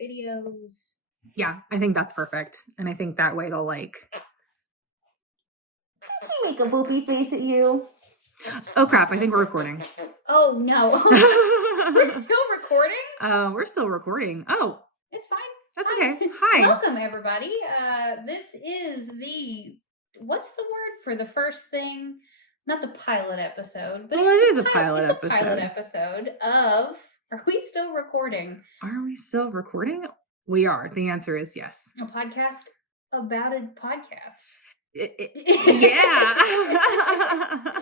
videos. Yeah, I think that's perfect. And I think that way it'll like... Did she make a boopy face at you? Oh crap, I think we're recording. Oh no. We're still recording? We're still recording. Oh. It's fine. That's okay. Hi. Welcome everybody. This is what's the word for the first thing? Not the pilot episode, but well, it is a pilot episode. It's a pilot episode of... Are we still recording? Are we still recording? We are. The answer is yes. A podcast about a podcast. Yeah.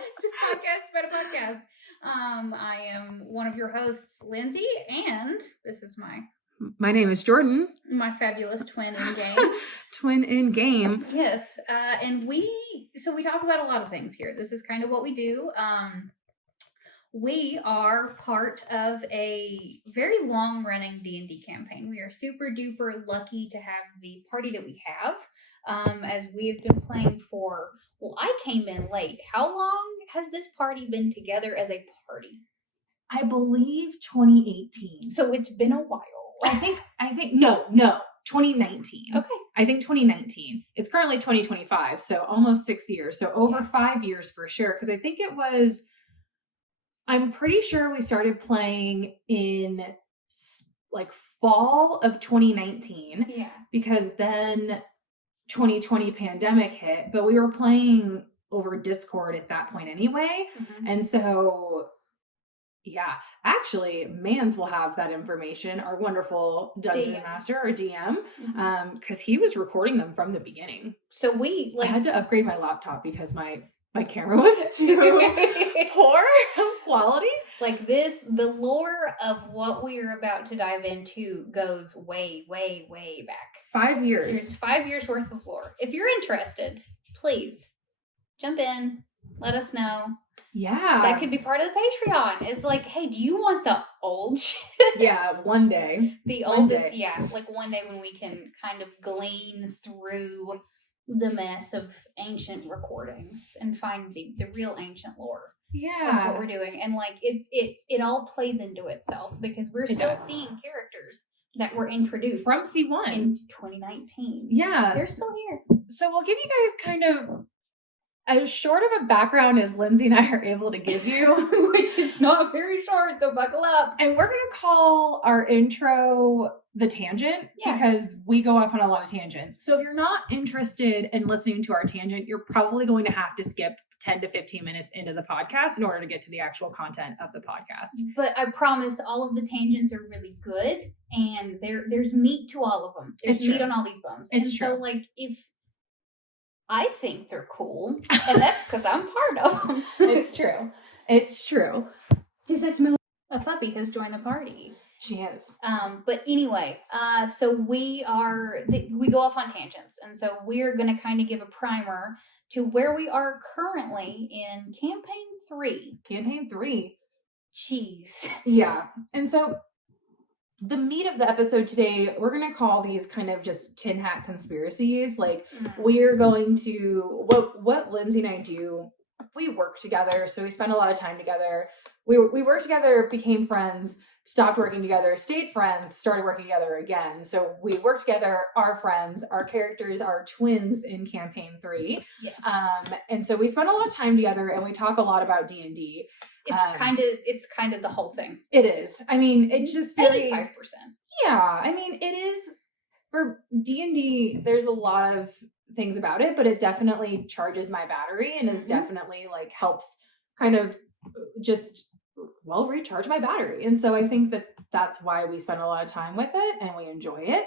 It's a podcast about a podcast. I am one of your hosts, Lyndsey, and this is my name is Jordyn. My fabulous twin in game. Twin in game. Yes. And we talk about a lot of things here. This is kind of what we do. We are part of a very long-running D&D campaign. We are super duper lucky to have the party that we have, as we have been playing for, well, I came in late. How long has this party been together as a party? I believe 2018. So it's been a while. I think, no, 2019. Okay. I think 2019. It's currently 2025, so almost 6 years. So over 5 years for sure, because I think I'm pretty sure we started playing in like fall of 2019. Yeah. Because then 2020 pandemic hit, but we were playing over Discord at that point anyway. Mm-hmm. And so, yeah, actually, Mans will have that information, our wonderful dungeon master or DM, because he was recording them from the beginning. So I had to upgrade my laptop because my camera was too poor quality. Like the lore of what we are about to dive into goes way, way, way back. 5 years. There's 5 years worth of lore. If you're interested, please jump in. Let us know. Yeah. That could be part of the Patreon. It's like, hey, do you want the old shit? Yeah, one day. The oldest, yeah. Like one day when we can kind of glean through the mess of ancient recordings and find the real ancient lore. Yeah. That's what we're doing. And like it all plays into itself because we're still seeing characters that were introduced from C1 in 2019. Yeah. They're still here. So we'll give you guys kind of as short of a background as Lyndsey and I are able to give you, which is not very short, so buckle up. And we're going to call our intro the tangent because we go off on a lot of tangents. So if you're not interested in listening to our tangent, you're probably going to have to skip 10 to 15 minutes into the podcast in order to get to the actual content of the podcast. But I promise all of the tangents are really good and there's meat to all of them. There's meat on all these bones. And so like if I think they're cool, and that's because I'm part of them. It's true. It's true. Does that smell? A puppy has joined the party. She is. But anyway, so we go off on tangents, and so we're going to kind of give a primer to where we are currently in campaign 3. Campaign 3. Jeez. Yeah, and so the meat of the episode today, we're going to call these kind of just tin hat conspiracies. Like, we're going to, what Lyndsey and I do, we work together, so we spend a lot of time together. We worked together, became friends, stopped working together, stayed friends, started working together again. So we work together, are friends, our characters are twins in campaign 3. Yes. And so we spend a lot of time together, and we talk a lot about D&D. It's kind of the whole thing. It is. I mean, it's just 85%. Yeah, I mean, it is for D&D. There's a lot of things about it, but it definitely charges my battery and is definitely like helps kind of just recharge my battery. And so I think that's why we spend a lot of time with it and we enjoy it.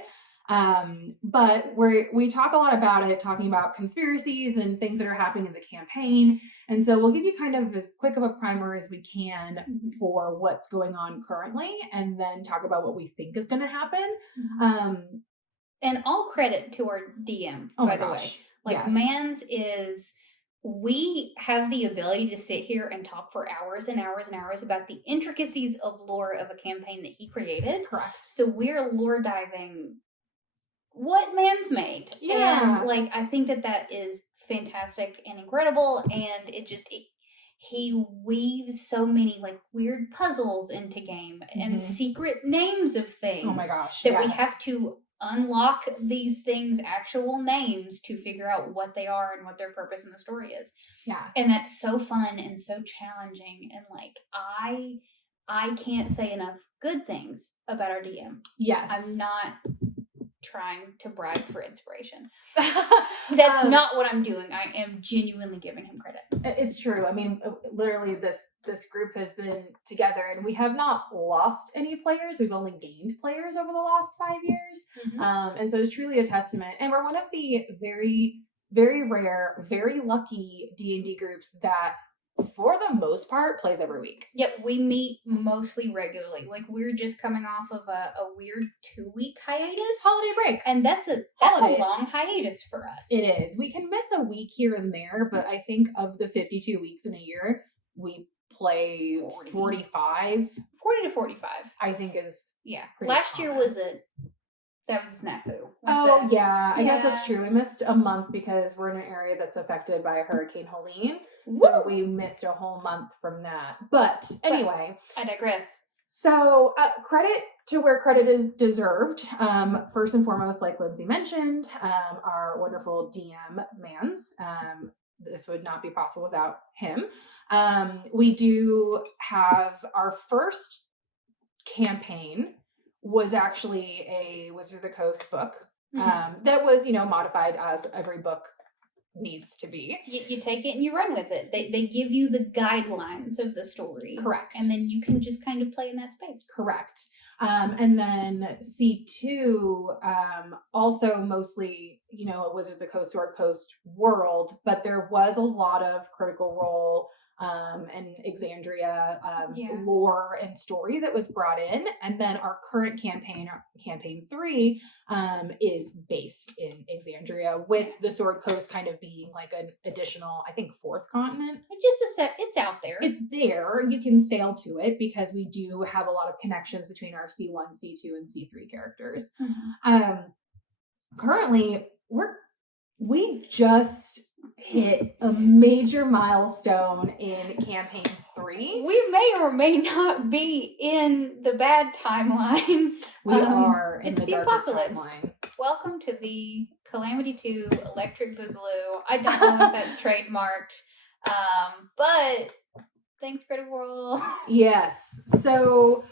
But we talk a lot about it, talking about conspiracies and things that are happening in the campaign. And so we'll give you kind of as quick of a primer as we can for what's going on currently, and then talk about what we think is going to happen. And all credit to our DM, by the way. Like, Mans is, we have the ability to sit here and talk for hours and hours and hours about the intricacies of lore of a campaign that he created. Correct. So we're lore diving what Mans made. Yeah. And like, I think that is fantastic and incredible. And he weaves so many like weird puzzles into game and Mhm. secret names of things. Oh my gosh. That we yes. have to unlock these things actual names to figure out what they are and what their purpose in the story is. Yeah. And that's so fun and so challenging, and like I can't say enough good things about our DM. Yes. I'm not trying to brag for inspiration. That's not what I'm doing. I am genuinely giving him credit. It's true. I mean, literally this group has been together and we have not lost any players. We've only gained players over the last 5 years. Mhm. And so it's truly a testament. And we're one of the very, very rare, very lucky D&D groups that for the most part plays every week. Yep, we meet mostly regularly. Like we're just coming off of a weird 2-week hiatus. Holiday break. And that's a Holidays. long hiatus for us. It is. We can miss a week here and there, but I think of the 52 weeks in a year, we play 40. 45. 40 to 45. I think is Last year common. was that was a snafu. Oh, yeah. I guess Yeah. that's true. We missed a month because we're in an area that's affected by Hurricane Helene. Woo! So we missed a whole month from that. But anyway. I digress. So credit to where credit is deserved. First and foremost, like Lyndsey mentioned, our wonderful DM Mans. This would not be possible without him. We do have our first campaign was actually a Wizards of the Coast book that was, modified as every book needs to be. You take it and you run with it. They give you the guidelines of the story. Correct. And then you can just kind of play in that space. Correct. And then C2, also mostly, a Wizards of the Coast, Sword Coast world, but there was a lot of Critical Role and Exandria lore and story that was brought in. And then our current campaign 3, is based in Exandria, with the Sword Coast kind of being like an additional, I think, 4th continent. It's out there. It's there. You can sail to it because we do have a lot of connections between our C1, C2, and C3 characters. Mm-hmm. Currently, we just hit a major milestone in campaign 3. We may or may not be in the bad timeline. We are in it's the apocalypse. Timeline. Welcome to the Calamity 2 Electric Boogaloo. I don't know if that's trademarked, but thanks, Critical Role. Yes. So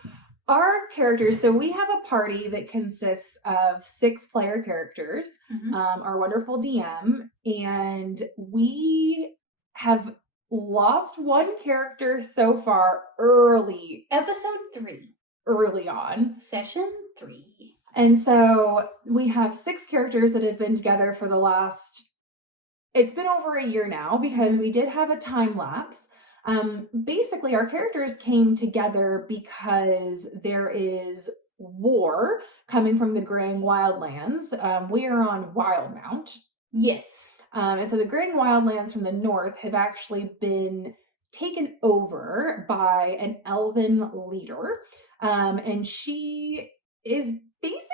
our characters, we have a party that consists of 6 player characters, our wonderful DM, and we have lost one character so far early. Episode 3. Early on. Session 3. And so we have 6 characters that have been together for the last, it's been over a year now because we did have a time lapse. Basically, our characters came together because there is war coming from the Graying Wildlands. We are on Wildmount. Yes. And so the Graying Wildlands from the north have actually been taken over by an elven leader. And she is basically,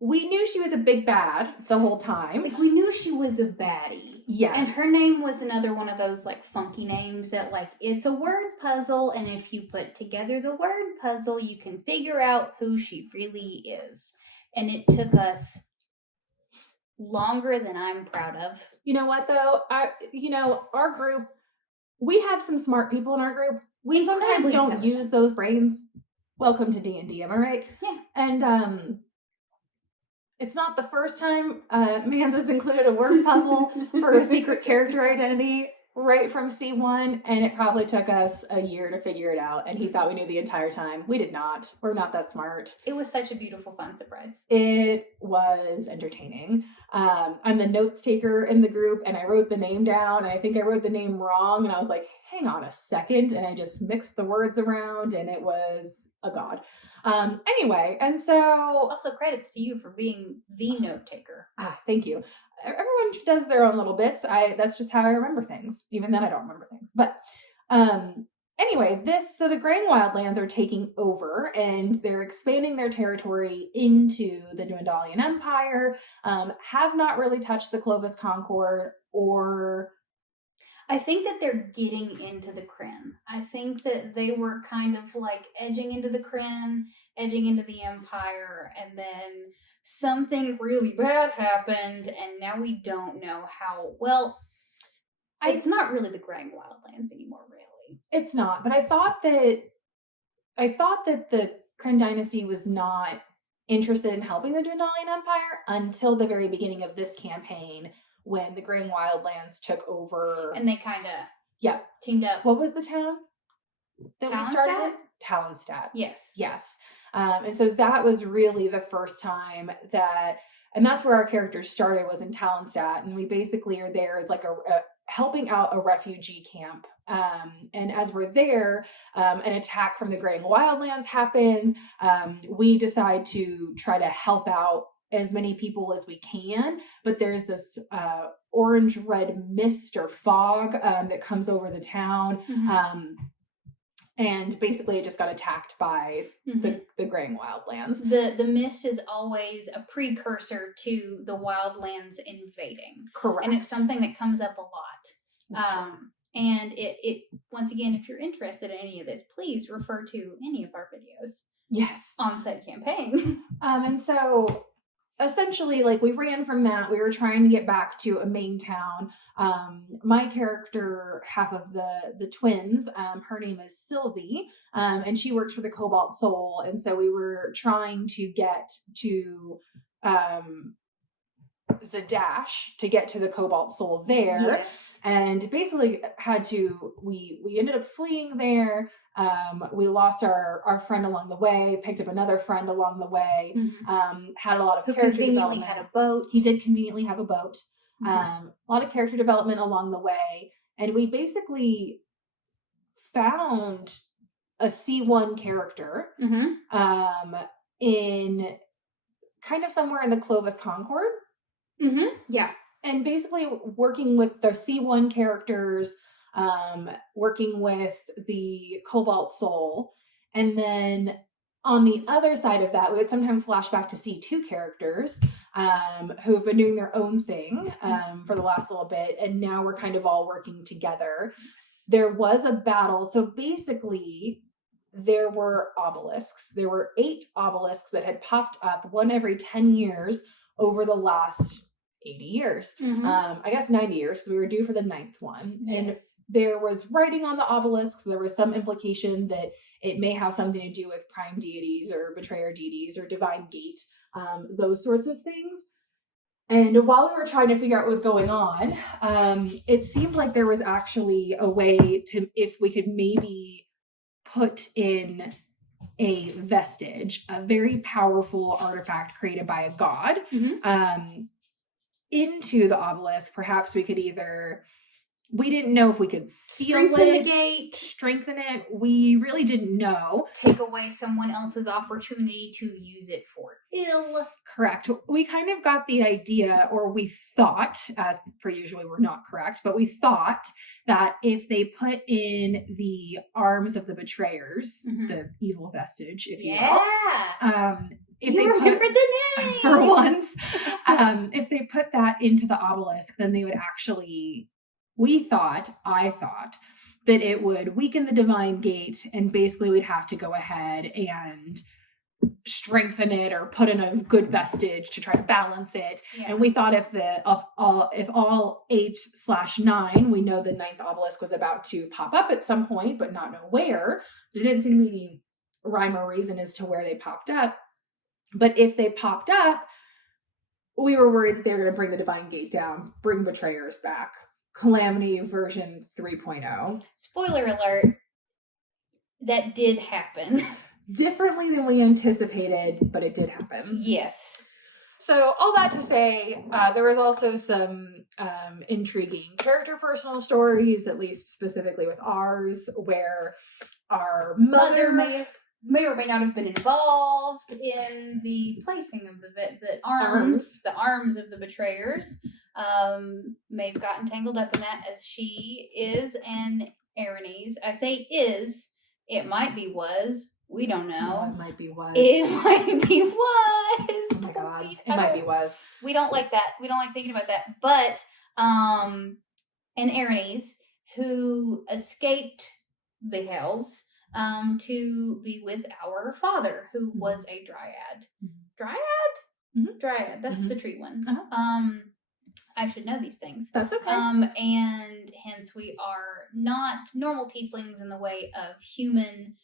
we knew she was a big bad the whole time. Like, we knew she was a baddie. Yes. And her name was another one of those, like, funky names that, like, it's a word puzzle, and if you put together the word puzzle, you can figure out who she really is. And it took us longer than I'm proud of. You know what, though? Our group, we have some smart people in our group. We sometimes don't use those brains. Welcome to D&D, am I right? Yeah. And, it's not the first time Mans has included a word puzzle for a secret character identity right from C1, and it probably took us a year to figure it out, and he thought we knew the entire time. We did not. We're not that smart. It was such a beautiful, fun surprise. It was entertaining. I'm the notes taker in the group, and I wrote the name down, and I think I wrote the name wrong, and I was like, hang on a second, and I just mixed the words around, and it was a god. Anyway, and so... Also, credits to you for being the note taker. Thank you. Everyone does their own little bits. That's just how I remember things. Even then, I don't remember things. But anyway, the Graying Wildlands are taking over, and they're expanding their territory into the Dwendalian Empire. Have not really touched the Clovis Concord or... I think that they're getting into the Kryn. I think that they were kind of like edging into the Kryn, edging into the Empire, and then something really bad happened, and now we don't know how. Well, it's not really the Grang Wildlands anymore, really. It's not, but I thought that the Kryn dynasty was not interested in helping the Dwendalian Empire until the very beginning of this campaign, when the Graying Wildlands took over. And they kind of teamed up. What was the town that we started? Talonstadt. Yes. Yes. And so that was really the first time and that's where our characters started, was in Talonstadt. And we basically are there as like a helping out a refugee camp. And as we're there, an attack from the Graying Wildlands happens. We decide to try to help out as many people as we can, but there's this orange-red mist or fog that comes over the town. And basically it just got attacked by the Graying Wildlands. The mist is always a precursor to the Wildlands invading. Correct. And it's something that comes up a lot. And it once again, if you're interested in any of this, please refer to any of our videos. Yes. On said campaign. And so essentially, like, we ran from that. We were trying to get back to a main town. My character, half of the twins, her name is Sylvie, and she works for the Cobalt Soul. And so we were trying to get to Zadash to get to the Cobalt Soul there. Yes. And basically we ended up fleeing there. We lost our friend along the way, picked up another friend along the way, had a lot of character development. Had a boat. He did conveniently have a boat. A lot of character development along the way. And we basically found a C1 character in kind of somewhere in the Clovis Concord. Yeah. And basically working with the C1 characters, working with the Cobalt Soul. And then on the other side of that, we would sometimes flash back to C2 characters who have been doing their own thing for the last little bit. And now we're kind of all working together. There was a battle. So basically, there were obelisks. There were 8 obelisks that had popped up, one every 10 years over the last 80 years. I guess 90 years. So we were due for the 9th one. And there was writing on the obelisks. There was some implication that it may have something to do with prime deities or betrayer deities or divine gate, those sorts of things. And while we were trying to figure out what was going on, it seemed like there was actually a way to, if we could maybe put in a vestige, a very powerful artifact created by a god, into the obelisk. Perhaps we could we didn't know if we could strengthen the gate, strengthen it. We really didn't know. Take away someone else's opportunity to use it for ill. Correct. We kind of got the idea, or we thought, as per usual, we're not correct, but we thought that if they put in the arms of the betrayers, the evil vestige, if you will. If you remembered the name! For once. If they put that into the obelisk, then they would actually... I thought, that it would weaken the divine gate, and basically we'd have to go ahead and strengthen it or put in a good vestige to try to balance it. Yeah. And we thought if all 8/9, we know the 9th obelisk was about to pop up at some point, but not know where. There didn't seem to be any rhyme or reason as to where they popped up. But if they popped up, we were worried that they were going to bring the divine gate down, bring betrayers back. Calamity version 3.0. Spoiler alert, that did happen. Differently than we anticipated, but it did happen. Yes. So all that to say, there was also some intriguing character personal stories, at least specifically with ours, where our mother may or may not have been involved in the placing of the arms of the betrayers. May have gotten tangled up in that, as she is an Aranese. I say is, it might be was. We don't know. No, it might be was. It might be was. Oh my god. It might be was. We don't like that. We don't like thinking about that. But an Aranese who escaped the hells to be with our father, who was a dryad. Dryad? Dryad. That's the tree one. I should know these things. That's okay. And hence we are not normal tieflings in the way of human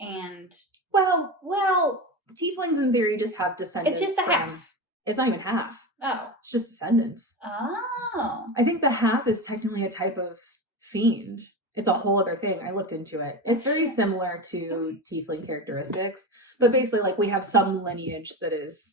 and well, tieflings in theory just have descendants. It's just a half. It's not even half. Oh. It's just descendants. Oh. I think the half is technically a type of fiend. It's a whole other thing. I looked into it. It's very similar to tiefling characteristics, but basically, like, we have some lineage that is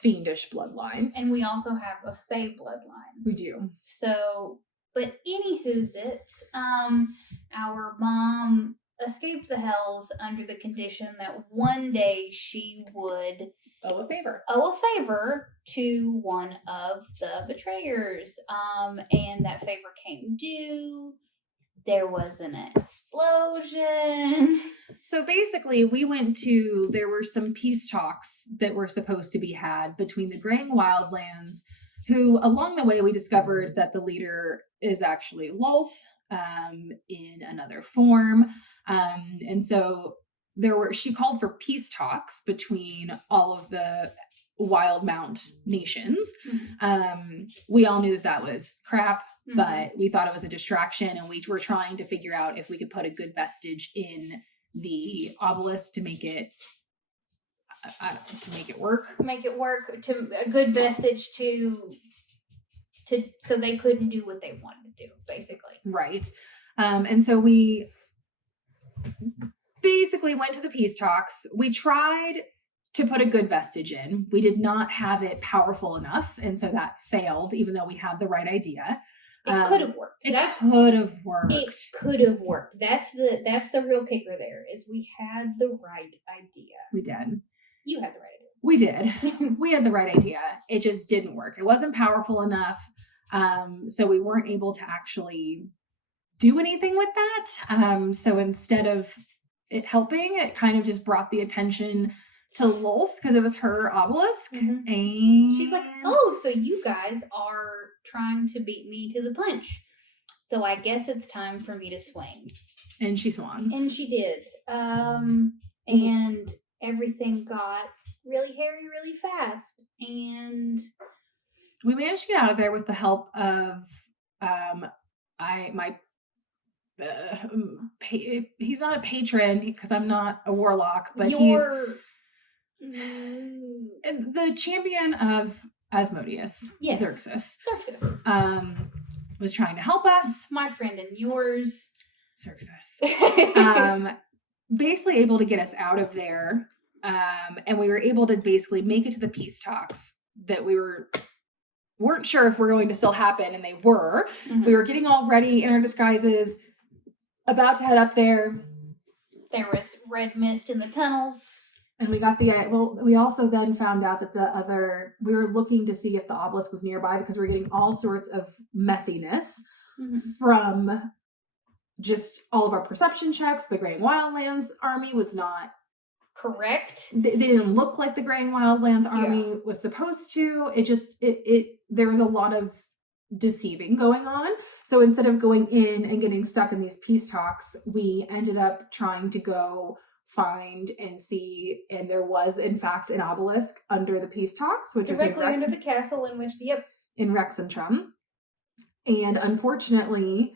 fiendish bloodline, and we also have a fae bloodline. We do. So, but anywho's it, our mom escaped the hells under the condition that one day she would owe a favor to one of the betrayers. And that favor came due. There was an explosion. So basically, there were some peace talks that were supposed to be had between the Graying Wildlands, who along the way we discovered that the leader is actually Lolth in another form. And so she called for peace talks between all of the Wildmount nations. We all knew that was crap. But we thought it was a distraction, and we were trying to figure out if we could put a good vestige in the obelisk to make it work. Make it work, to a good vestige to so they couldn't do what they wanted to do, basically. Right. And so we basically went to the peace talks. We tried to put a good vestige in. We did not have it powerful enough, and so that failed, even though we had the right idea. It could have worked. It could have worked. It could have worked. That's the real kicker there, is we had the right idea. We did. You had the right idea. We did. We had the right idea. It just didn't work. It wasn't powerful enough. So we weren't able to actually do anything with that. So instead of it helping, it kind of just brought the attention to Lolth because it was her obelisk. And she's like, oh, so you guys are trying to beat me to the punch. So I guess it's time for me to swing. And she swung. And she did. And everything got really hairy really fast. And we managed to get out of there with the help of he's not a patron because I'm not a warlock, but he's the champion of Asmodeus. Yes. Xerxes. Was trying to help us. My friend and yours. Xerxes. Basically able to get us out of there. And we were able to basically make it to the peace talks that we weren't sure if were going to still happen, and they were. We were getting all ready in our disguises, about to head up there. There was red mist in the tunnels. And we got we also then found out that we were looking to see if the obelisk was nearby because we were getting all sorts of messiness from just all of our perception checks. The Graying Wildlands army was not correct. They didn't look like the Graying Wildlands army was supposed to. There was a lot of deceiving going on. So instead of going in and getting stuck in these peace talks, we ended up trying to go find and see, and there was in fact an obelisk under the peace talks, which directly under the castle in which in Rexentrum. And unfortunately,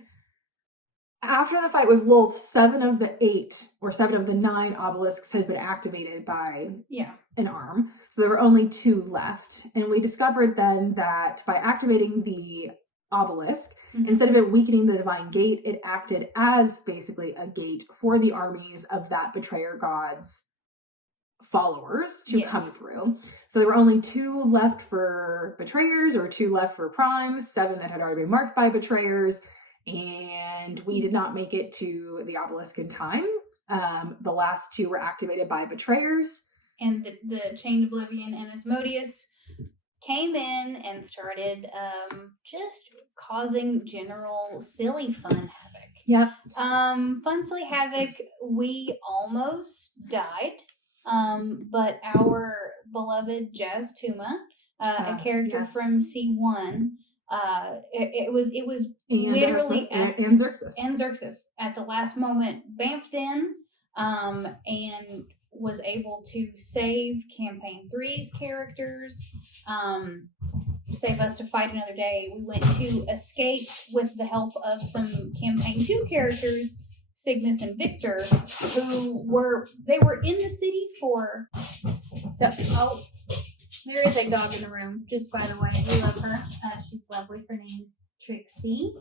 after the fight with Wolf, 7 of the 9 obelisks has been activated by an arm. So there were only 2 left. And we discovered then that by activating the obelisk, instead of it weakening the divine gate, it acted as basically a gate for the armies of that betrayer god's followers to come through. So there were only 2 left for betrayers, or 2 left for primes, 7 that had already been marked by betrayers. And we did not make it to the obelisk in time. The last 2 were activated by betrayers. And the Chained Oblivion and Asmodeus came in and started just causing general silly fun havoc. Yep. Fun silly havoc. We almost died. But our beloved Jazz Tuma, a character from C1, It was And literally and Xerxes. and Xerxes at the last moment bamfed in, and was able to save campaign 3's characters, save us to fight another day. We went to escape with the help of some campaign 2 characters, Cygnus and Victor, who were in the city for there is a dog in the room, just by the way. We love her. She's lovely. Her name's Trixie.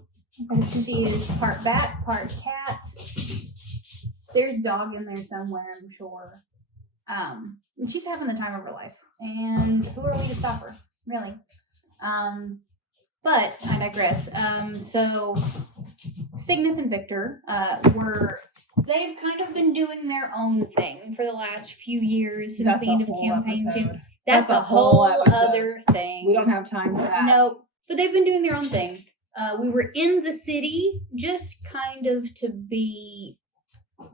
She is part bat, part cat. There's dog in there somewhere, I'm sure. And she's having the time of her life. And who are we to stop her? Really? But I digress. So Cygnus and Victor they've kind of been doing their own thing for the last few years since the end of campaign 2. That's a whole other thing. We don't have time for that. No, but they've been doing their own thing. We were in the city just kind of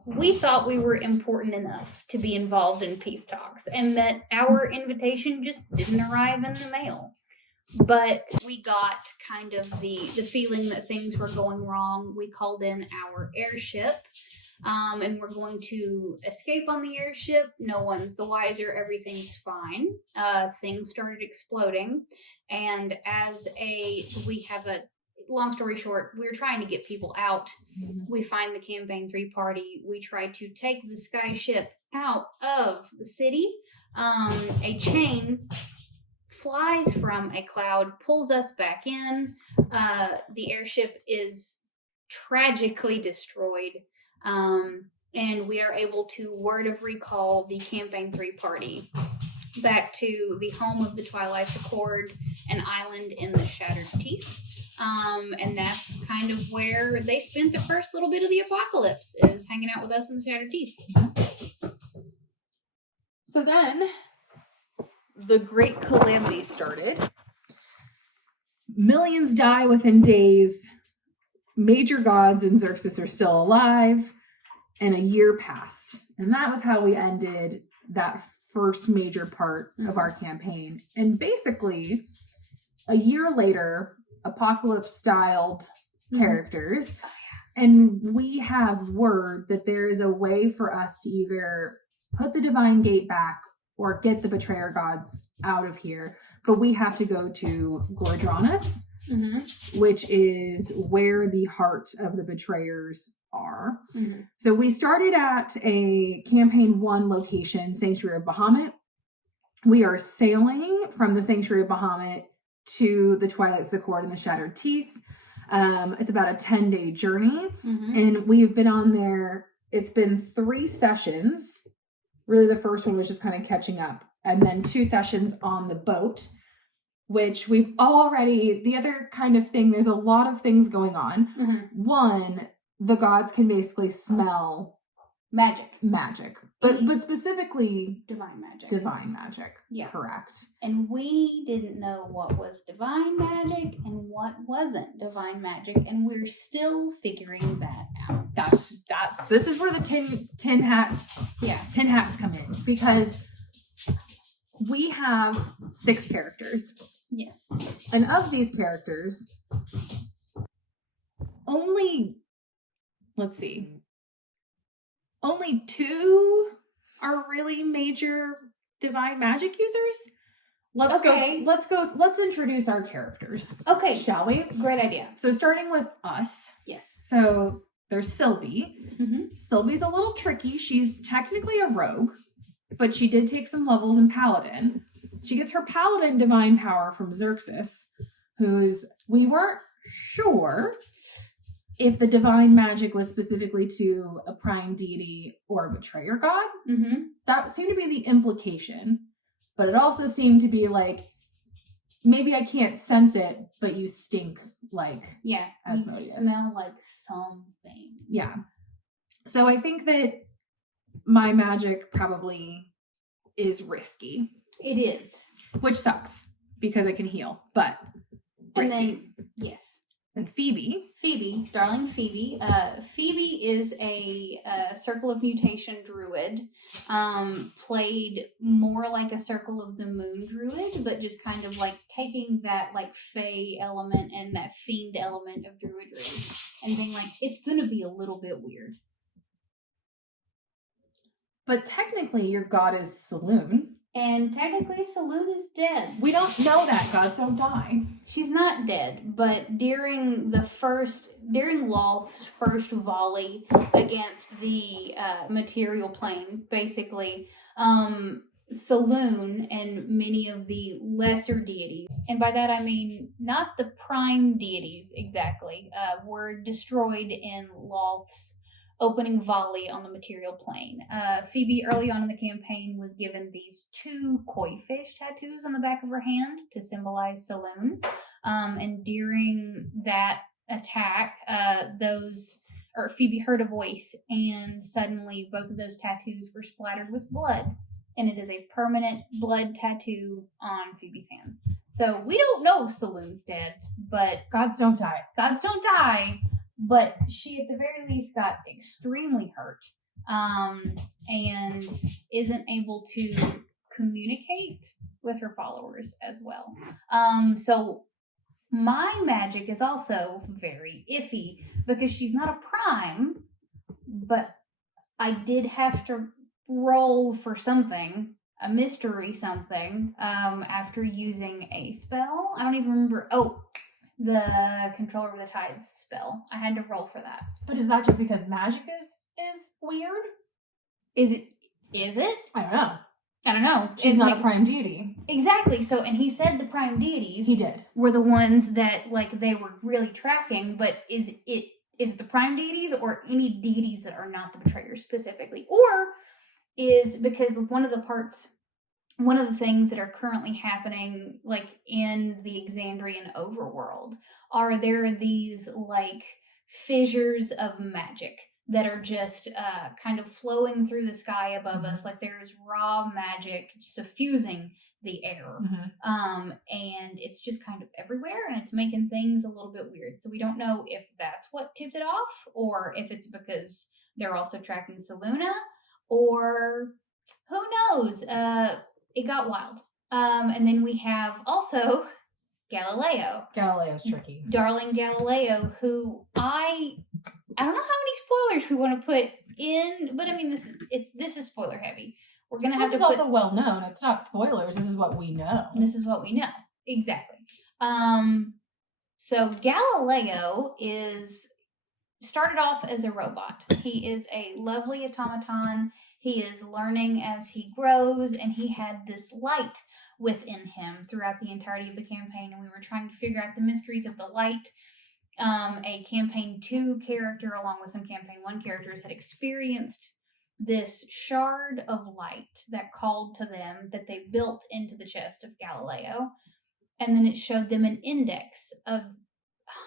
we thought we were important enough to be involved in peace talks, and that our invitation just didn't arrive in the mail. But we got kind of the feeling that things were going wrong. We called in our airship, and we're going to escape on the airship. No one's the wiser. Everything's fine. Things started exploding, and long story short, we were trying to get people out. We find the campaign 3 party. We try to take the sky ship out of the city. A chain flies from a cloud, pulls us back in. The airship is tragically destroyed. And we are able to word of recall the campaign 3 party back to the home of the Twilight's Accord, an island in the Shattered Teeth. And that's kind of where they spent the first little bit of the apocalypse, is hanging out with us in the Shattered Teeth. So then the Great Calamity started. Millions die within days. Major gods and Xerxes are still alive. And a year passed. And that was how we ended that first major part of our campaign. And basically, a year later, apocalypse-styled characters, and we have word that there is a way for us to either put the Divine Gate back or get the Betrayer gods out of here. But we have to go to Gordranus, which is where the heart of the Betrayers are. So we started at a campaign 1 location, Sanctuary of Bahamut. We are sailing from the Sanctuary of Bahamut to the Twilight's Accord and the Shattered Teeth. It's about a 10-day journey. And we've been on there. It's been 3 sessions. Really, the first one was just kind of catching up. And then 2 sessions on the boat, which we've already, the other kind of thing, there's a lot of things going on. One, the gods can basically smell magic. But specifically divine magic. Yeah. Correct. And we didn't know what was divine magic and what wasn't divine magic, and we're still figuring that out. This is where the tin hats come in, because we have 6 characters. Yes. And of these characters, only 2 are really major divine magic users. Let's introduce our characters. Okay. Shall we? Great idea. So starting with us. Yes. So there's Sylvie. Sylvie's a little tricky. She's technically a rogue, but she did take some levels in Paladin. She gets her Paladin divine power from Xerxes, we weren't sure if the divine magic was specifically to a prime deity or a betrayer god. That seemed to be the implication, but it also seemed to be like, maybe I can't sense it, but you stink like Asmodeus. You smell like something. Yeah. So I think that my magic probably is risky. It is. Which sucks, because I can heal, but risky. And then, yes. And Phoebe, darling Phoebe. Phoebe is a Circle of Mutation druid. Played more like a Circle of the Moon druid, but just kind of like taking that like fae element and that fiend element of druidry and being like, it's gonna be a little bit weird. but technically your god is Saloon. And technically, Saloon is dead. We don't know that. Gods don't die. She's not dead, but during Loth's first volley against the material plane, basically, Saloon and many of the lesser deities, and by that I mean not the prime deities exactly, were destroyed in Loth's opening volley on the material plane. Phoebe, early on in the campaign, was given these 2 koi fish tattoos on the back of her hand to symbolize Saloon. And during that attack, Phoebe heard a voice, and suddenly both of those tattoos were splattered with blood. And it is a permanent blood tattoo on Phoebe's hands. So we don't know if Saloon's dead, but gods don't die. But she, at the very least, got extremely hurt and isn't able to communicate with her followers as well. So my magic is also very iffy because she's not a prime, but I did have to roll for something, a mystery something, after using a spell. I don't even remember. Oh, the Control Over the Tides spell. I had to roll for that. But is that just because magic is weird? Is it? I don't know. She's not a prime deity. Exactly. So, and he said the prime deities. He did. Were the ones that like they were really tracking. But is it the prime deities or any deities that are not the betrayers specifically, or is because one of the things that are currently happening, like in the Exandrian overworld, are there these like fissures of magic that are just kind of flowing through the sky above us, like there's raw magic suffusing the air, and it's just kind of everywhere, and it's making things a little bit weird. So we don't know if that's what tipped it off, or if it's because they're also tracking Saluna, or who knows. It got wild. And then we have also Galileo. Galileo's tricky. Darling Galileo, who I don't know how many spoilers we want to put in, but I mean this is spoiler heavy. We're gonna have to. This is also well known. It's not spoilers. This is what we know. Exactly. So Galileo started off as a robot. He is a lovely automaton. He is learning as he grows, and he had this light within him throughout the entirety of the campaign, and we were trying to figure out the mysteries of the light. A Campaign 2 character, along with some Campaign 1 characters, had experienced this shard of light that called to them, that they built into the chest of Galileo, and then it showed them an index of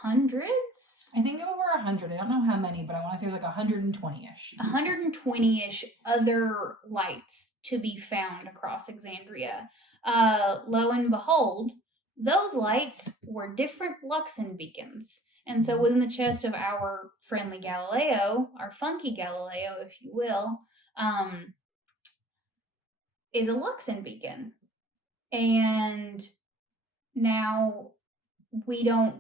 hundreds? I think over 100. I don't know how many, but I want to say like 120-ish. 120-ish other lights to be found across Exandria. Lo and behold, those lights were different Luxon beacons. And so within the chest of our friendly Galileo, our funky Galileo, if you will, is a Luxon beacon. And now the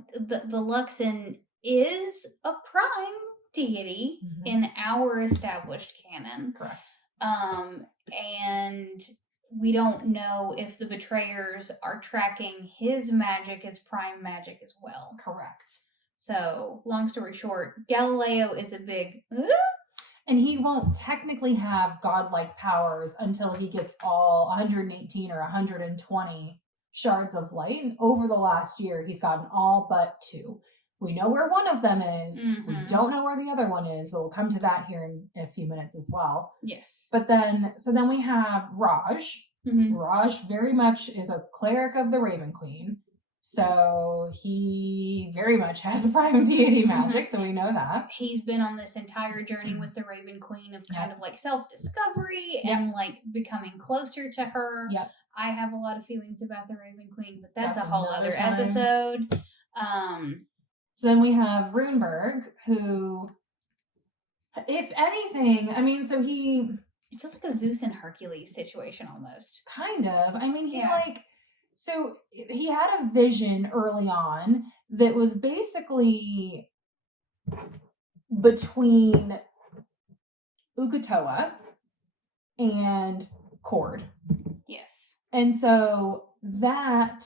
Luxon is a prime deity in our established canon. Correct. And we don't know if the betrayers are tracking his magic as prime magic as well. Correct. So, long story short, Galileo is a big... And he won't technically have godlike powers until he gets all 118 or 120 shards of light. And over the last year, he's gotten all but 2. We know where one of them is. We don't know where the other one is, but we'll come to that here in a few minutes as well. Yes. But then we have Raj. Raj very much is a cleric of the Raven Queen. So he very much has a prime deity magic, so we know that. He's been on this entire journey with the Raven Queen of kind of like self-discovery and like becoming closer to her. Yep. I have a lot of feelings about the Raven Queen, but that's a whole other episode. So then we have Runeberg, who, if anything, I mean, so he... It feels like a Zeus and Hercules situation almost. Kind of. I mean, he Yeah. so he had a vision early on that was basically between Uk'otoa and Cord. Yes. And so that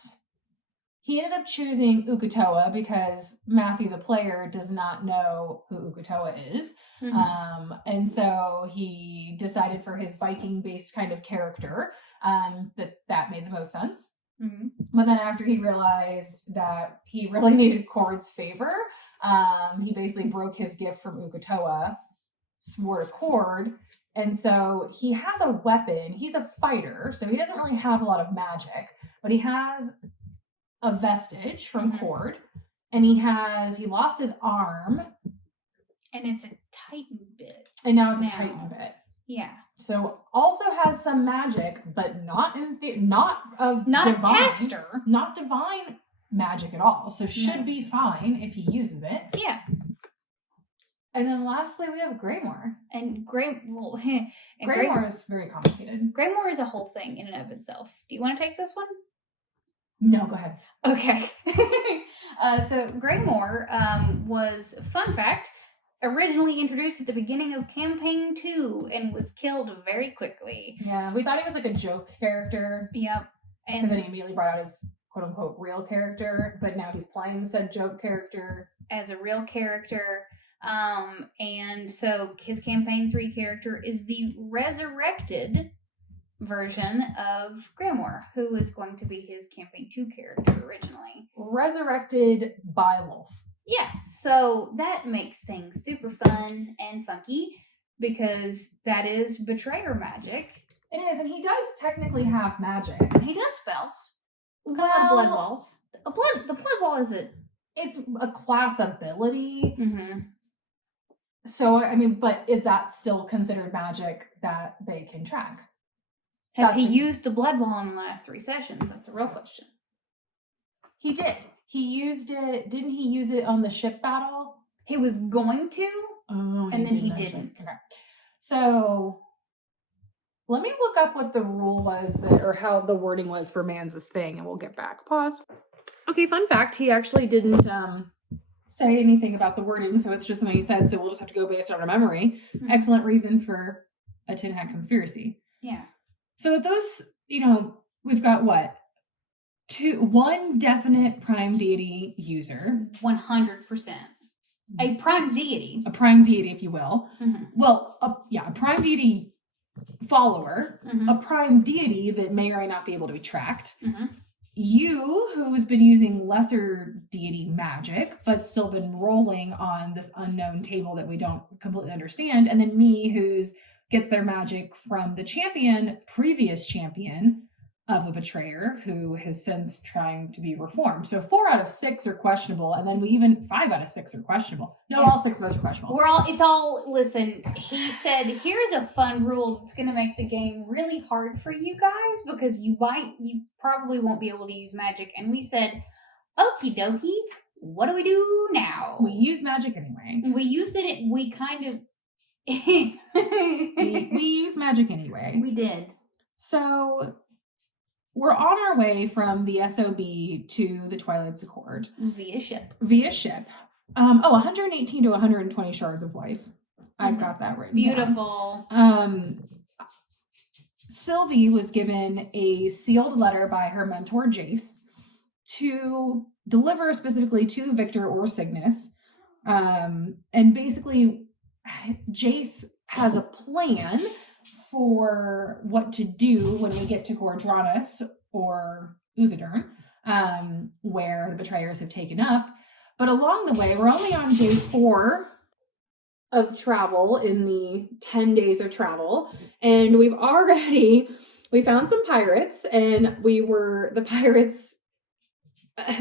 he ended up choosing Uk'otoa because Matthew, the player, does not know who Uk'otoa is. Mm-hmm. And so he decided for his Viking-based kind of character that made the most sense. Mm-hmm. But then after he realized that he really needed Cord's favor, he basically broke his gift from Uk'otoa, swore to Cord, and so he has a weapon. He's a fighter, so he doesn't really have a lot of magic, but he has a vestige from mm-hmm. Cord, and he lost his arm. And it's a Titan bit. And now it's a Titan bit. Yeah. So also has some magic, but not divine, caster. Not divine magic at all. So should be fine if he uses it. Yeah. And then lastly, we have Greymoor. And Greymoor is very complicated. Greymoor is a whole thing in and of itself. Do you want to take this one? No, go ahead. Okay. So Greymoor was, fun fact, originally introduced at the beginning of Campaign 2 and was killed very quickly. Yeah, we thought he was like a joke character. Yep. Because then he immediately brought out his quote-unquote real character, but now he's playing said joke character. As a real character. And so his Campaign 3 character is the resurrected version of Greymoor, who is going to be his Campaign 2 character originally. Resurrected by Wolf. Yeah, so that makes things super fun and funky because that is betrayer magic. It is, and he does technically have magic. He does spells. Blood balls. The blood ball is it's a class ability. Mm-hmm. So I mean, but is that still considered magic that they can track? Has he used the blood ball in the last 3 sessions? That's a real question. He did. He used it. Didn't he use it on the ship battle? He was going to. Oh, and then he didn't. Okay. So let me look up what the rule was or how the wording was for Man's thing, and we'll get back. Pause. Okay, fun fact. He actually didn't say anything about the wording, so it's just something he said, so we'll just have to go based on our memory. Mm-hmm. Excellent reason for a tin hat conspiracy. Yeah. So with those, we've got what? One definite prime deity user. 100%. A prime deity. A prime deity, if you will. Mm-hmm. Well, a prime deity follower. Mm-hmm. A prime deity that may or may not be able to be tracked. Mm-hmm. You, who's been using lesser deity magic, but still been rolling on this unknown table that we don't completely understand. And then me, who's gets their magic from the previous champion of a betrayer who has since trying to be reformed. So 4 out of 6 are questionable, and then 5 out of 6 are questionable. No, all 6 of us are questionable. Listen, he said, here's a fun rule that's going to make the game really hard for you guys because you probably won't be able to use magic. And we said, okie dokie, what do we do now? We use magic anyway. We used it, we kind of... we use magic anyway. We did. So we're on our way from the SOB to the Twilight's Accord. Via ship. 118 to 120 shards of life. I've got that right. Beautiful. Sylvie was given a sealed letter by her mentor, Jace, to deliver specifically to Victor or Cygnus. And basically, Jace has a plan for what to do when we get to Gordranus or Uthadern, where the betrayers have taken up. But along the way, we're only on day 4 of travel in the 10 days of travel, and we found some pirates, and the pirates.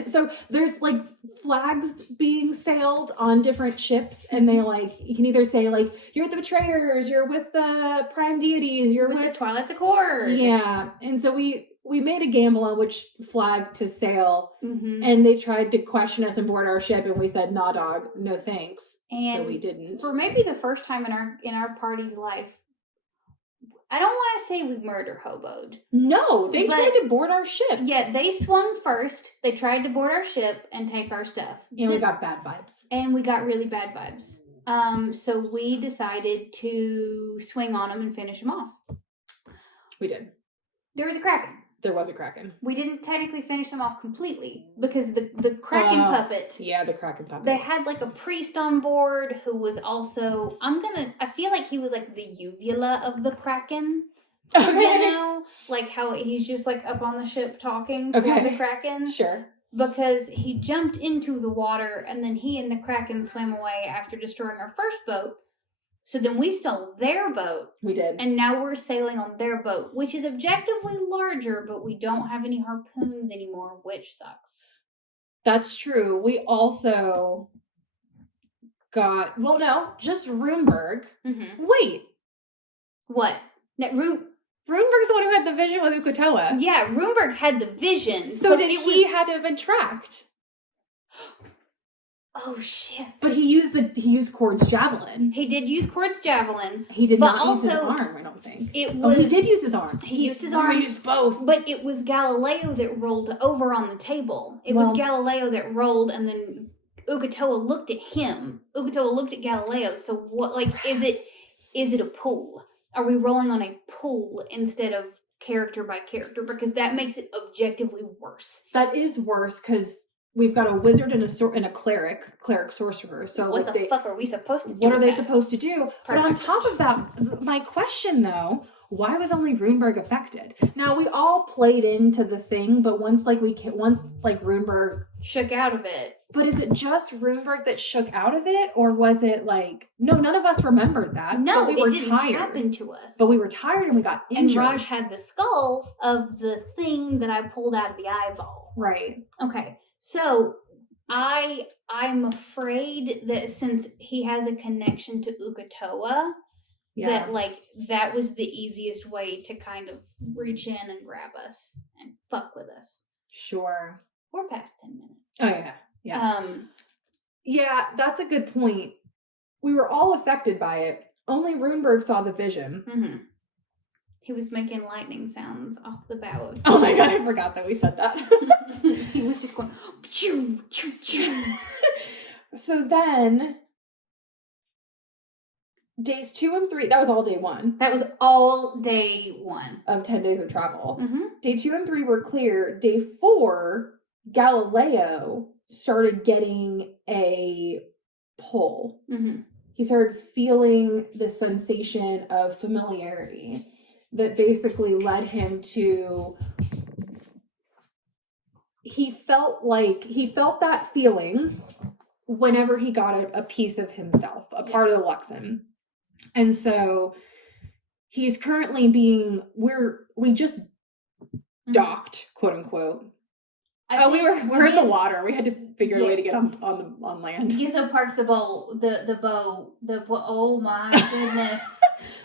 So there's like flags being sailed on different ships, and they you can either say you're with the betrayers, you're with the prime deities, you're with the Twilight's Accord. Yeah, and so we we made a gamble on which flag to sail, Mm-hmm. and they tried to question us and board our ship, and we said, "Nah, dog, no thanks." And so we didn't. For maybe the first time in our party's life, I don't want to say we murder hoboed. No, they tried to board our ship. Yeah, they swung first. They tried to board our ship and take our stuff. And we got bad vibes. And we got really bad vibes. So we decided to swing on them and finish them off. We did. There was a kraken. There was a kraken. We didn't technically finish them off completely because the kraken puppet. Yeah, the kraken puppet. They had like a priest on board who was also. I feel like he was like the uvula of the kraken. Okay. You know, like how he's just like up on the ship talking to the kraken. Sure. Because he jumped into the water and then he and the kraken swam away after destroying our first boat. So then we stole their boat. We did. And now we're sailing on their boat, which is objectively larger, but we don't have any harpoons anymore, which sucks. That's true. We also got, well, no, just Runeberg. Mm-hmm. Wait. What? Runeberg's the one who had the vision with Uk'otoa. Yeah, Runeberg had the vision. So did he had to have been tracked? Oh shit! But he used Cord's javelin. He did use Cord's javelin. He did not use his arm. I don't think it was. Oh, he did use his arm. He used his arm. He used both. But it was Galileo that rolled over on the table. It was Galileo that rolled, and then Uk'otoa looked at him. Uk'otoa looked at Galileo. So what? Like, is it a pool? Are we rolling on a pool instead of character by character? Because that makes it objectively worse. That is worse because we've got a wizard and a cleric sorcerer. So what the fuck are we supposed to do? What are they supposed to do? But on top of that, my question though, why was only Runeberg affected? Now we all played into the thing, but once Runeberg shook out of it. But is it just Runeberg that shook out of it, or was it like no? None of us remembered that. No, but we were it didn't happen to us. But we were tired and we got injured. And Raj had the skull of the thing that I pulled out of the eyeball. Right. Okay. So I'm afraid that since he has a connection to Uk'otoa, that was the easiest way to kind of reach in and grab us and fuck with us. Sure. We're past 10 minutes. Oh yeah. Yeah. Yeah, that's a good point. We were all affected by it. Only Runeberg saw the vision. Mm-hmm. He was making lightning sounds off the bow. Oh my god, I forgot that we said that. He was just going, choo, choo, choo. So then, days 2 and 3, that was all day 1. That was all day 1. Of 10 days of travel. Mm-hmm. Day 2 and 3 were clear. Day 4, Galileo started getting a pull. Mm-hmm. He started feeling the sensation of familiarity that basically led him to, he felt that feeling whenever he got a piece of himself, a part of the Luxon. And so he's currently we just docked, quote unquote. We're in the water. We had to figure a way to get on land. Gizzo parked the boat. Oh my goodness!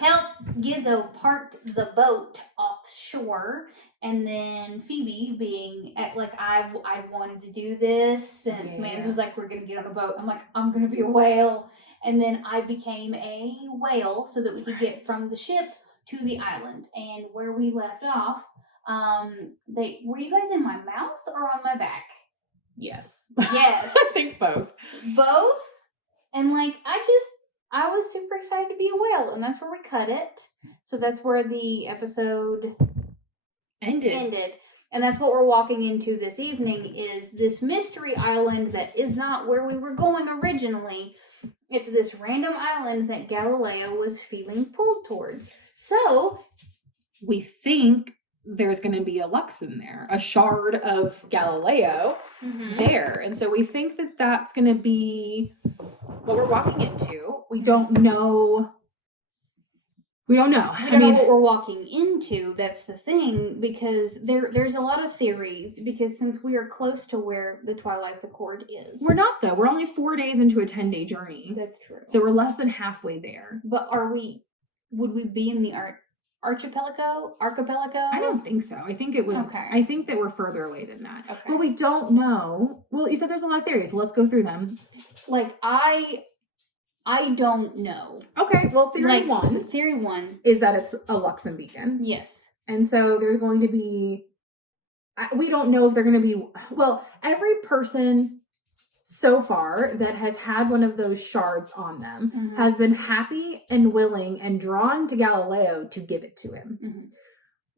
Help! Gizzo parked the boat offshore, and then Phoebe, being I wanted to do this since Mans was like, we're gonna get on a boat. I'm like, I'm gonna be a whale, and then I became a whale so that we could get from the ship to the island. And where we left off. Were you guys in my mouth or on my back? Yes. Yes. I think both. Both? And I was super excited to be a whale, and that's where we cut it. So that's where the episode ended. And that's what we're walking into this evening is this mystery island that is not where we were going originally. It's this random island that Galileo was feeling pulled towards. So we think there's going to be a Luxon there, a shard of Galileo there. And so we think that that's going to be what we're walking into. We don't know. We don't know. We don't know what we're walking into. That's the thing, because there's a lot of theories, because since we are close to where the Twilight's Accord is. We're not, though. We're only 4 days into a 10-day journey. That's true. So we're less than halfway there. But would we be in the archipelago? I don't think so. I think it was. Okay. I think that we're further away than that. Okay. But we don't know. Well, you said there's a lot of theories. So let's go through them. Like, I don't know. Okay. Well, theory one is that it's a Luxem beacon. Yes. And so there's going to be. We don't know if they're going to be. Well, every person so far that has had one of those shards on them has been happy and willing and drawn to Galileo to give it to him. Mm-hmm.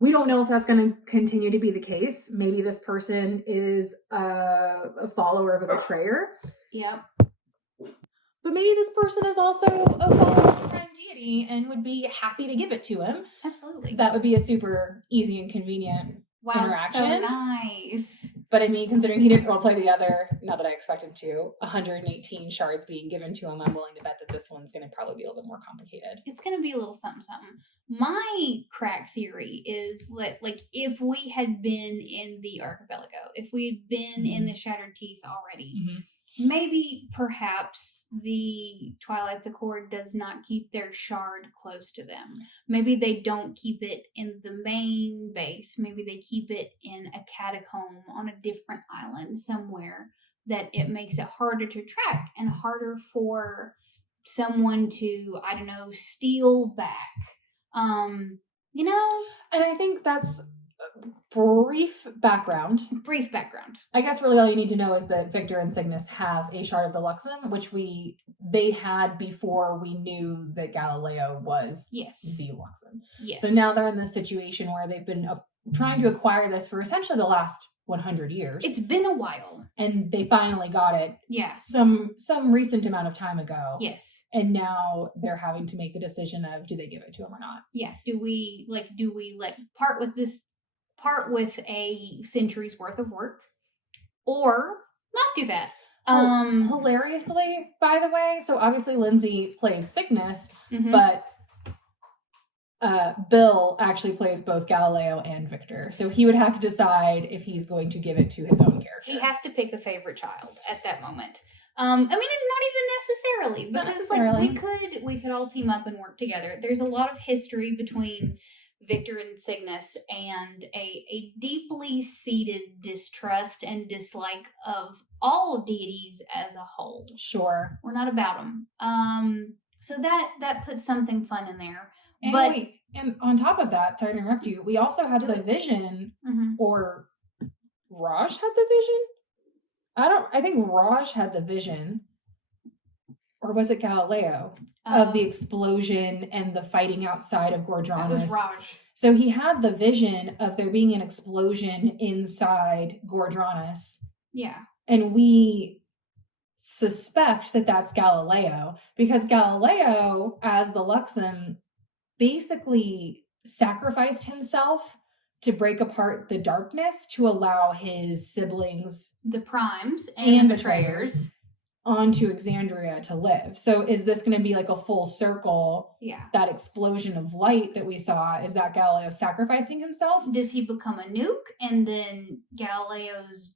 We don't know if that's going to continue to be the case. Maybe this person is a follower of a betrayer. Yep. But maybe this person is also a follower of the prime deity and would be happy to give it to him. Absolutely. That would be a super easy and convenient interaction. So nice. But I mean, considering he didn't roleplay the other, not that I expect him to, 118 shards being given to him, I'm willing to bet that this one's going to probably be a little bit more complicated. It's going to be a little something, something. My crack theory is that, like, if we had been in the archipelago, if we had been in the Shattered Teeth already, maybe perhaps the Twilight's Accord does not keep their shard close to them. Maybe they don't keep it in the main base. Maybe they keep it in a catacomb on a different island somewhere, that it makes it harder to track and harder for someone to, I don't know, steal back. You know? And I think that's brief background. I guess really all you need to know is that Victor and Cygnus have a shard of the Luxem, which they had before we knew that Galileo was the Luxem. Yes. So now they're in this situation where they've been trying to acquire this for essentially the last 100 years. It's been a while. And they finally got it. Yeah. Some recent amount of time ago. Yes. And now they're having to make the decision of, do they give it to him or not? Yeah. Do we part with a century's worth of work, or not do that? Hilariously, by the way, so obviously Lyndsey plays Cygnus, but Bill actually plays both Galileo and Victor. So he would have to decide if he's going to give it to his own character. He has to pick a favorite child at that moment. I mean, not even necessarily, because we could all team up and work together. There's a lot of history between Victor and Cygnus, and a deeply seated distrust and dislike of all deities as a whole. Sure. We're not about them. So that puts something fun in there. And on top of that, sorry to interrupt you, we also had the vision, or Raj had the vision? I think Raj had the vision, or was it Galileo, of the explosion and the fighting outside of Gordranus. That was Raj. So he had the vision of there being an explosion inside Gordranus. Yeah. And we suspect that that's Galileo, because Galileo, as the Luxem, basically sacrificed himself to break apart the darkness to allow his siblings, the primes and the betrayers, onto Exandria to live. So is this going to be like a full circle? Yeah. That explosion of light that we saw, is that Galileo sacrificing himself? Does he become a nuke and then Galileo's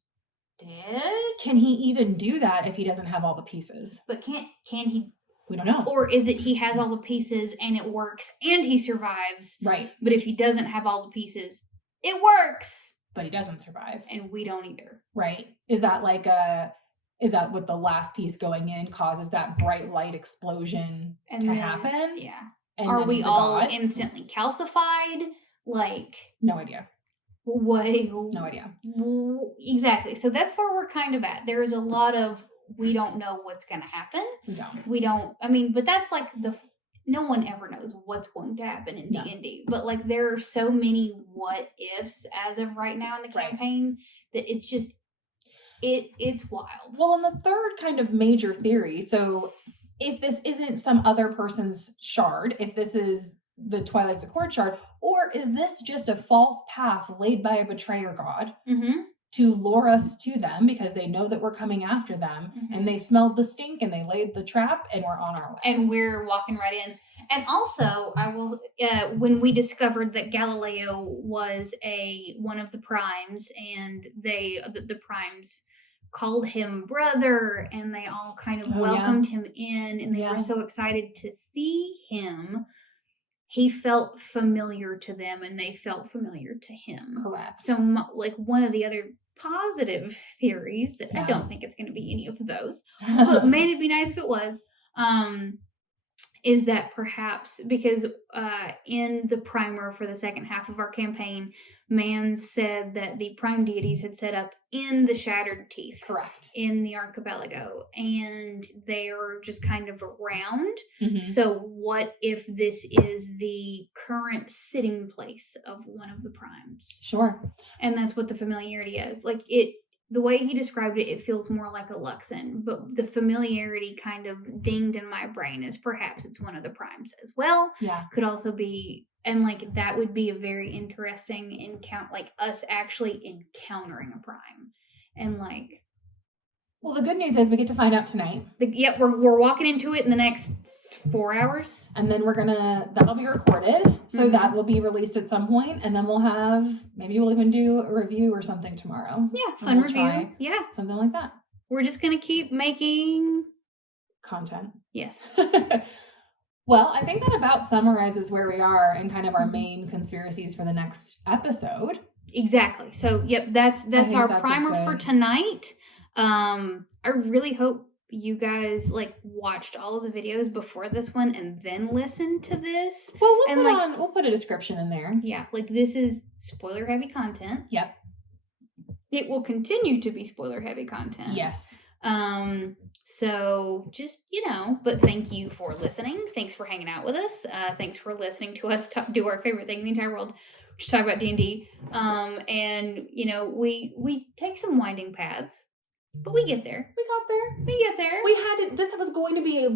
dead? Can he even do that if he doesn't have all the pieces? But can he? We don't know. Or is it he has all the pieces and it works and he survives? Right. But if he doesn't have all the pieces, it works, but he doesn't survive. And we don't either. Right. Is that what the last piece going in causes that bright light explosion to happen? Yeah. And are we all instantly calcified? Like, no idea. No idea. Exactly. So that's where we're kind of at. There is a lot of, we don't know what's going to happen. We don't. I mean, but that's like no one ever knows what's going to happen in D&D. But like, there are so many what ifs as of right now in the campaign that it's just, it's wild. Well, and the third kind of major theory, so if this isn't some other person's shard, if this is the Twilight's Accord shard, or is this just a false path laid by a betrayer god to lure us to them because they know that we're coming after them, and they smelled the stink and they laid the trap and we're on our way. And we're walking right in. And also, when we discovered that Galileo was one of the primes, and the primes called him brother, and they all kind of welcomed him in, and they were so excited to see him. he felt familiar to them and they felt familiar to him. Correct. So, like, one of the other positive theories that I Yeah. don't think it's going to be any of those, but man, it'd be nice if it was, is that perhaps because in the primer for the second half of our campaign, Man said that the prime deities had set up in the Shattered Teeth. Correct. In the Archipelago, and they're just kind of around. Mhm. So what if this is the current sitting place of one of the primes? Sure. And that's what the familiarity is. Like, it, the way he described it, it feels more like a Luxon, but the familiarity kind of dinged in my brain as perhaps it's one of the primes as well. Yeah. Could also be, and like that would be a very interesting encounter, like us actually encountering a prime. And like, well, the good news is we get to find out tonight. Yep, we're walking into it in the next 4 hours. And then that'll be recorded. So Mhm. that will be released at some point. And then maybe we'll even do a review or something tomorrow. Yeah, And fun we'll review. try Yeah. something like that. We're just going to keep making Content. Yes. Well, I think that about summarizes where we are and kind of our Mhm. main conspiracies for the next episode. Exactly. So, yep, that's our that's a primer for good- tonight. I really hope you guys like watched all of the videos before this one and then listened to this. Well, And, we'll put a description in there. Yeah, like this is spoiler heavy content. Yep. It will continue to be spoiler heavy content. Yes. So just, but thank you for listening. Thanks for hanging out with us. Thanks for listening to us do our favorite thing in the entire world, which is talk about D&D. And we take some winding paths, but we get there. We get there. This was going to be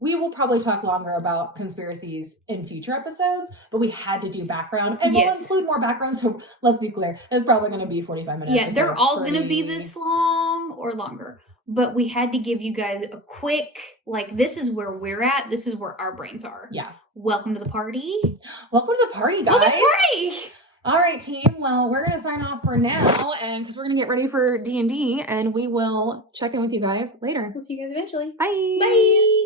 we will probably talk longer about conspiracies in future episodes, but we had to do background. And Yes. we'll include more background, so let's be clear. It's probably going to be 45 minutes. Yeah, they're all going to be this long or longer. But we had to give you guys a quick, like, this is where we're at. This is where our brains are. Yeah. Welcome to the party. Welcome to the party, guys. Welcome to the party. All right, team. Well, we're going to sign off for now, and because we're going to get ready for D&D, and we will check in with you guys later. We'll see you guys eventually. Bye. Bye.